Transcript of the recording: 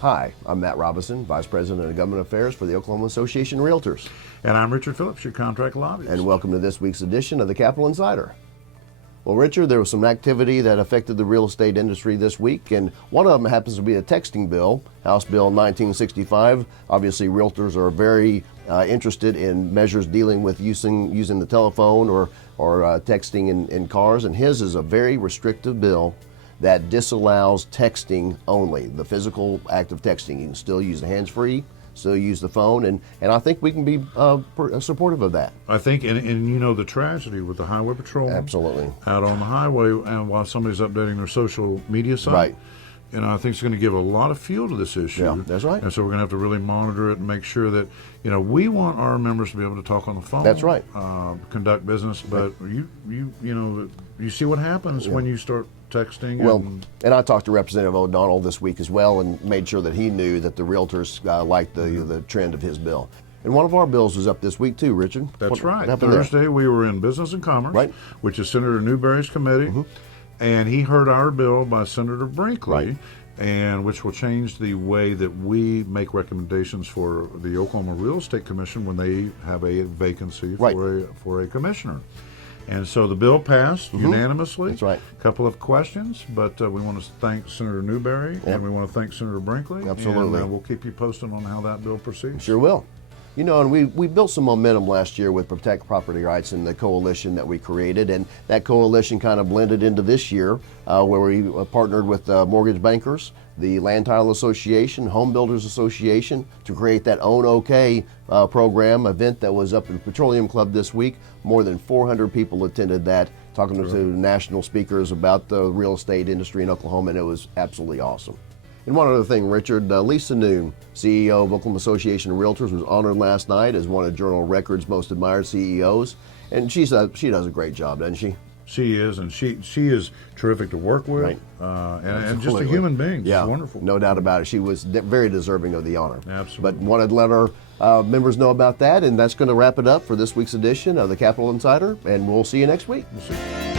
Hi, I'm Matt Robison, Vice President of Government Affairs for the Oklahoma Association of Realtors. And I'm Richard Phillips, your contract lobbyist. And welcome to this week's edition of the Capital Insider. Well, Richard, there was some activity that affected the real estate industry this week, and one of them happens to be a texting bill, House Bill 1965. Obviously, realtors are very interested in measures dealing with using the telephone or texting in cars, and his is a very restrictive bill that disallows texting only, the physical act of texting. You can still use the hands-free, still use the phone, and I think we can be supportive of that. I think, and you know the tragedy with the highway patrol. Absolutely. Out on the highway, and while somebody's updating their social media site. Right. And I think it's going to give a lot of fuel to this issue. Yeah, that's right. And so we're going to have to really monitor it and make sure that, we want our members to be able to talk on the phone. That's right. Conduct business, but you see what happens when you start texting. Well, and I talked to Representative O'Donnell this week as well and made sure that he knew that the realtors liked the trend of his bill. And one of our bills was up this week too, Richard. That's right. Happened Thursday we were in Business and Commerce, right, which is Senator Newberry's committee, and he heard our bill by Senator Brinkley, right, and which will change the way that we make recommendations for the Oklahoma Real Estate Commission when they have a vacancy for a commissioner. And so the bill passed unanimously. That's right. A couple of questions, but we want to thank Senator Newberry, and we want to thank Senator Brinkley. Absolutely. And we'll keep you posted on how that bill proceeds. Sure will. And we built some momentum last year with Protect Property Rights and the coalition that we created, and that coalition kind of blended into this year where we partnered with mortgage bankers, the Land Title Association, Home Builders Association to create that Own OK program event that was up at the Petroleum Club this week. More than 400 people attended that, talking to national speakers about the real estate industry in Oklahoma, and it was absolutely awesome. And one other thing, Richard, Lisa Noon, CEO of Oklahoma Association of Realtors, was honored last night as one of Journal Record's most admired CEOs, and she does a great job, doesn't she? She is, and she is terrific to work with, right, and just a human being. Yeah, she's wonderful. No doubt about it. She was very deserving of the honor. Absolutely. But wanted to let our members know about that, and that's going to wrap it up for this week's edition of the Capital Insider, and we'll see you next week. We'll see you.